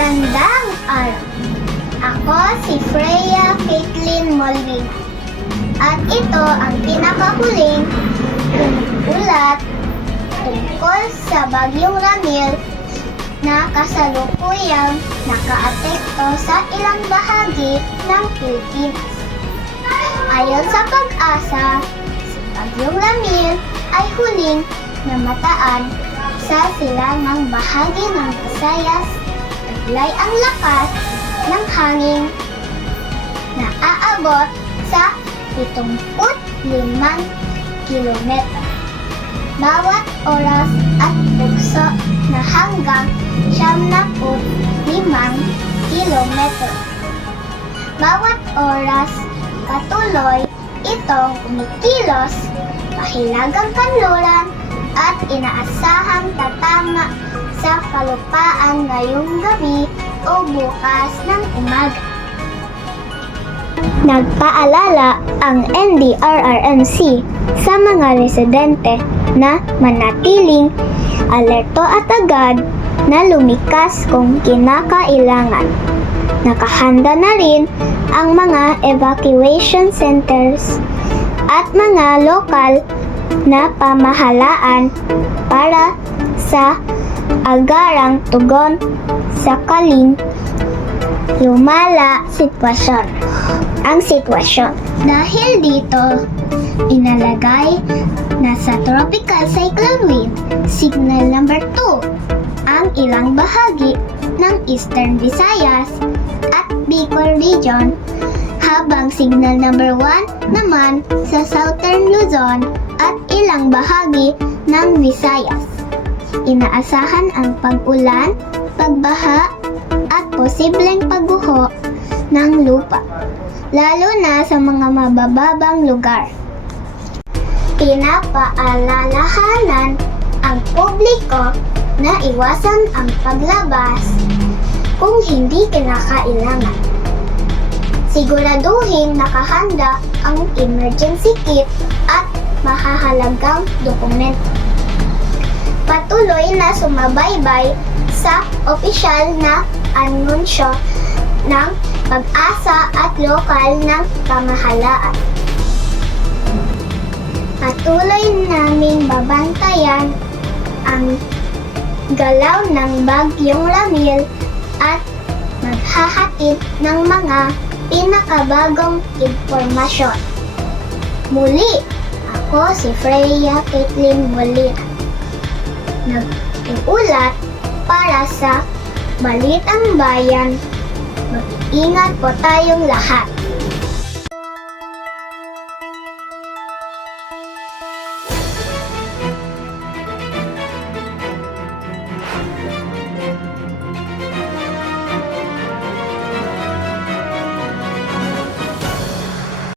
Magandang araw! Ako si Freya Caitlin Molina. At ito ang pinakahuling ulat tungkol sa Bagyong Ramil na kasalukuyang nakaapekto sa ilang bahagi ng Pilipinas. Ayon sa Pag-asa, si Bagyong Ramil ay huling namataan sa silangang bahagi ng Visayas. Taglay ang lakas ng hangin na aabot sa 75 kilometro bawat oras at bugso na hanggang 75 kilometro bawat oras. Patuloy itong kumikilos pahilagang kanluran at inaasahang tatama sa kalupaan ngayong gabi o bukas ng umaga. Nagpaalala ang NDRRMC sa mga residente na manatiling alerto at agad na lumikas kung kinakailangan. Nakahanda na rin ang mga evacuation centers at mga lokal na pamahalaan para sa agarang tugon sakaling lumala ang sitwasyon. Dahil dito, inalagay na sa Tropical Cyclone Wind Signal number 2 ang ilang bahagi ng Eastern Visayas at Bicol Region, habang Signal number 1 naman sa Southern Luzon at ilang bahagi ng Visayas. Inaasahan ang pag-ulan, pagbaha, at posibleng pagguho ng lupa, lalo na sa mga mabababang lugar. Pinapaalalahanan ang publiko na iwasan ang paglabas kung hindi kinakailangan. Siguraduhin nakahanda ang emergency kit at mahahalagang dokumento. Patuloy na sumabaybay sa opisyal na anunsyo ng Pag-asa at lokal ng pamahalaan. Patuloy naming babantayan ang galaw ng Bagyong Ramil at maghahatid ng mga pinakabagong impormasyon. Muli, ako si Freya Caitlin Molina, nag-uulat para sa Balitang Bayan. Mag-ingat po tayong lahat.